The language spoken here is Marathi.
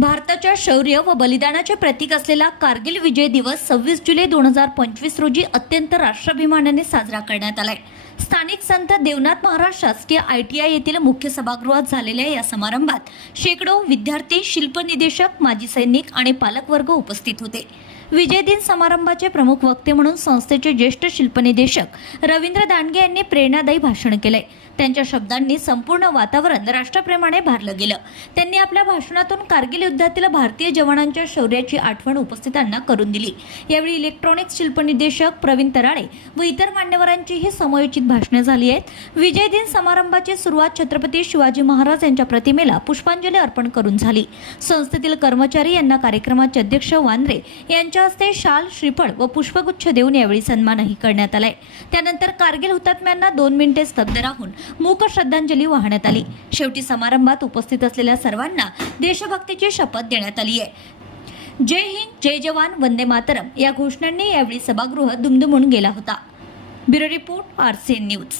भारताच्या शौर्य व बलिदानाचे प्रतीक असलेला कारगिल विजय दिवस सव्वीस जुलै दोन हजार पंचवीस रोजी अत्यंत राष्ट्राभिमानाने साजरा करण्यात आलाय. स्थानिक संत देवनाथ महाराज शासकीय आय टी आय येथील मुख्य सभागृहात झालेल्या या समारंभात शेकडो विद्यार्थी शिल्पनिदेशक माजी सैनिक आणि पालकवर्ग उपस्थित होते. विजय दिन समारंभाचे प्रमुख वक्ते म्हणून संस्थेचे ज्येष्ठ शिल्पनिदेशक रवींद्र दांडगे यांनी प्रेरणादायी भाषण केलंय. त्यांच्या शब्दांनी संपूर्ण वातावरण राष्ट्रप्रेमाने भारलं गेलं. त्यांनी आपल्या भाषणातून कारगिल युद्धातील भारतीय जवानांच्या शौर्याची आठवण उपस्थितांना करून दिली. यावेळी इलेक्ट्रॉनिक्स शिल्पनिदेशक प्रवीण तराळे व इतर मान्यवरांचीही समयोचित भाषणे झाली आहेत. विजय दिन समारंभाची सुरुवात छत्रपती शिवाजी महाराज यांच्या प्रतिमेला पुष्पांजली अर्पण करून झाली. संस्थेतील कर्मचारी यांना कार्यक्रमाचे अध्यक्ष वांद्रे यांच्या हस्ते शाल श्रीफळ व पुष्पगुच्छ देऊन यावेळी सन्मानही करण्यात आलाय. त्यानंतर कारगिल हुतात्म्यांना दोन मिनिटे स्तब्ध राहून मूक श्रद्धांजली वाहण्यात आली. शेवटी समारंभात उपस्थित असलेल्या सर्वांना देशभक्तीची शपथ देण्यात आली आहे जय हिंद जय जवान वंदे मातरम या घोषणांनी यावेळी सभागृह दुमदुमून गेला होता. Bureau report C news.